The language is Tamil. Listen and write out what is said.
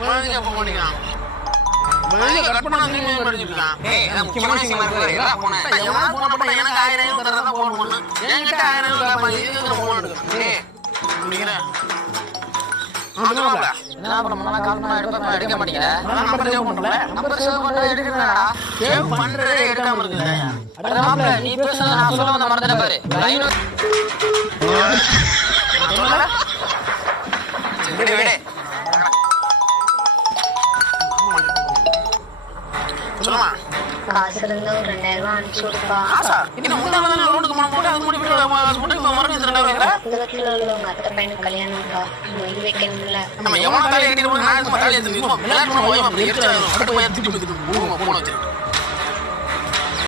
மனுஷன் போன் பண்ணிக்கலாம். மனுஷன் கட் பண்ணா நீ போன் பண்ணிருக்கான். முக்கியமான விஷயம் இருக்குடா போனே. எவனா போன் பண்ணா எனக்கு 1000 தரதா போன் பண்ணு. என்கிட்ட 1000 ரூபாய் இதுக்கு போன் எடுக்க. நீங்க என்ன பண்ணா கால் பண்ணா எடுக்க மாட்டீங்க. நம்பர் சேவ் பண்ணல. நம்பர் சேவ் பண்ணா எடுக்கறடா. சேவ் பண்றதே எடுக்காம இருக்குது. அட மாப்ள நீ பேசுறது நான் சொல்ல வந்த மறந்துட்ட பாரு. லைன் விடு. சொல்லுமா. காசு இருந்தா ஒரு 2000 ரூபாய் அனுப்பிச்சு விடுப்பா. ஆசா இது முந்தான நாள் ரோட்டுக்கு போட்டு அது முடி விட்டு மறுபடியும் 2000 வைக்கற. பக்கத்துல உள்ளவங்க அத்தை பையனுக்கு கல்யாணம்ப்பா. மொய் வைக்கணும்ல. நம்ம எவனா தாலி கட்டிட்டு போய் நான் தாலி எடுத்து நிப்போம். விளையாட்டு போய் எடுத்து அடுத்து போய் எடுத்து போன் வச்சிரு.